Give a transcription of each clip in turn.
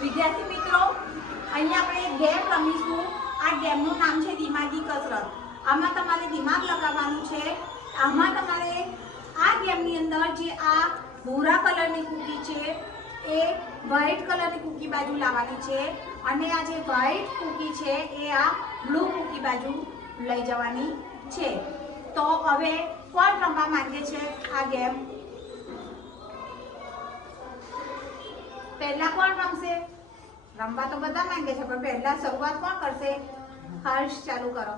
વિદ્યાર્થી મિત્રો, અહીંયા આપણે એક ગેમ રમીશું. આ ગેમનું નામ છે દિમાગી કસરત. આમાં તમારે દિમાગ લગાવવાનું છે. આમાં તમારે આ ગેમની અંદર જે આ ભૂરા કલરની કૂકી છે એ વ્હાઈટ કલરની કૂકી બાજુ લાવવાની છે અને આ જે વ્હાઈટ કૂકી છે એ આ બ્લુ કૂકી બાજુ લઈ જવાની છે. તો હવે કોણ રમવા માંગે છે આ ગેમ? પહેલા કોણ રમશે? રમવા તો બધા માંગે છે પણ પહેલા શરૂઆત કોણ કરશે? હર્ષ, ચાલુ કરો.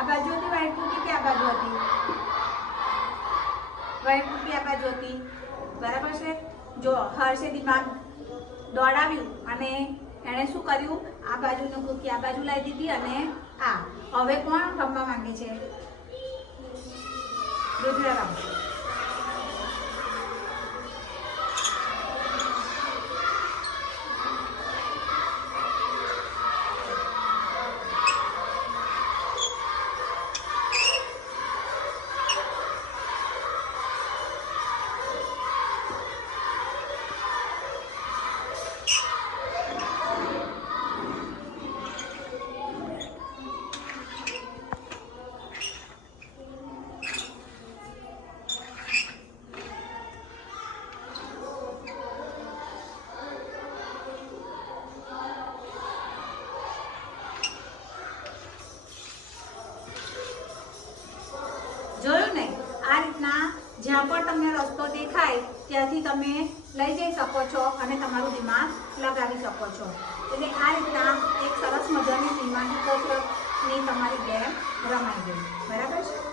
આ બાજુ હતી વ્હાઈટ કૂકી કે આ બાજુ હતી? વ્હાઈટ કૂકી આ બાજુ હતી. બરાબર છે. જો હર્ષે દિમાગ દોડાવ્યું અને એણે શું કર્યું? આ બાજુની કૂકી આ બાજુ લાવી દીધી અને આ. હવે કોણ રમવા માંગે છે? રુદ્રરામ. જોયું ને? આ રીતના જ્યાં પણ તમને રસ્તો દેખાય ત્યાંથી તમે લઈ જઈ શકો છો અને તમારું દિમાગ લગાવી શકો છો. એટલે આ રીતના એક સરસ મજાની દિમાગી કસરતની તમારી ગેમ રમાઈ ગઈ. બરાબર છે?